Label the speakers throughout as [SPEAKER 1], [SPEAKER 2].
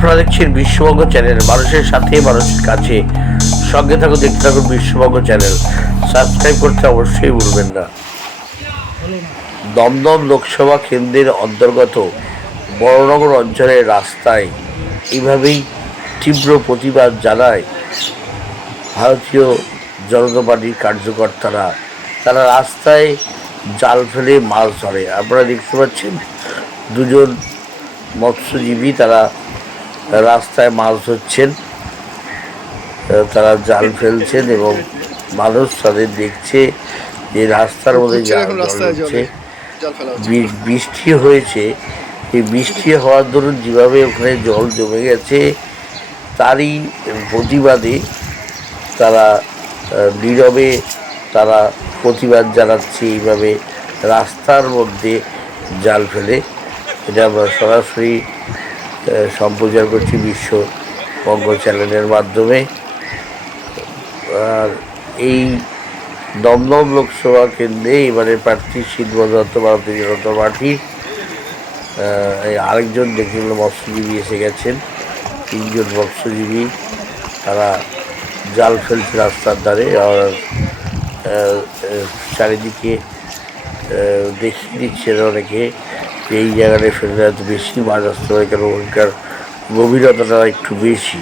[SPEAKER 1] আপনারা দেখছেন বিশ্ববঙ্গ চ্যানেল। মানুষের সাথে, মানুষের কাছে। সঙ্গে থাকুন, দেখতে থাকুন বিশ্ববঙ্গ চ্যানেল। সাবস্ক্রাইব করতে অবশ্যই ভুলবেন না। দমদম লোকসভা কেন্দ্রের অন্তর্গত বড়নগর অঞ্চলের রাস্তায় এইভাবেই তীব্র প্রতিবাদ জানায় ভারতীয় জনতা পার্টির কার্যকর্তারা। তারা রাস্তায় জাল ফেলে মাছ ধরে। আপনারা দেখতে পাচ্ছেন, দুজন মৎস্যজীবী তারা রাস্তায় মাছ ধরছেন তারা জাল ফেলছেন এবং মানুষ তাদের দেখছে যে রাস্তার মধ্যে জাল হচ্ছে। বৃষ্টি হয়েছে। এই বৃষ্টি হওয়ার দরুন যেভাবে ওখানে জল জমে গেছে তারই প্রতিবাদে তারা নীরবে তারা প্রতিবাদ জানাচ্ছে এইভাবে রাস্তার মধ্যে জাল ফেলে। এটা আমরা সরাসরি সম্প্রচার করছি বিশ্ব বঙ্গ চ্যানেলের মাধ্যমে। আর এই দমদম লোকসভা কেন্দ্রে এবারে প্রার্থী শিল্প দত্ত ভারতীয় জনতা পার্টি আরেকজন দেখি মৎস্যজীবী এসে গেছেন। তিনজন মৎস্যজীবী, তারা জাল ফেলছে রাস্তার ধারে আর চারিদিকে দেখিয়ে দিচ্ছে অনেকে। এই জায়গাটায় সেটা যাতে বেশি মাছ আসতে পারে, কারণ ওইটার গভীরতাটা একটু বেশি।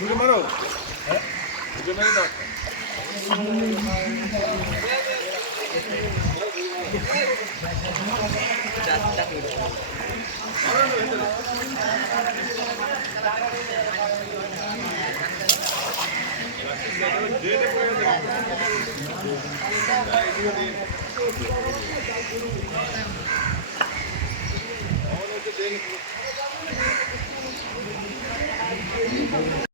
[SPEAKER 1] ঢুকে মারো। Cemre'yi Thank you.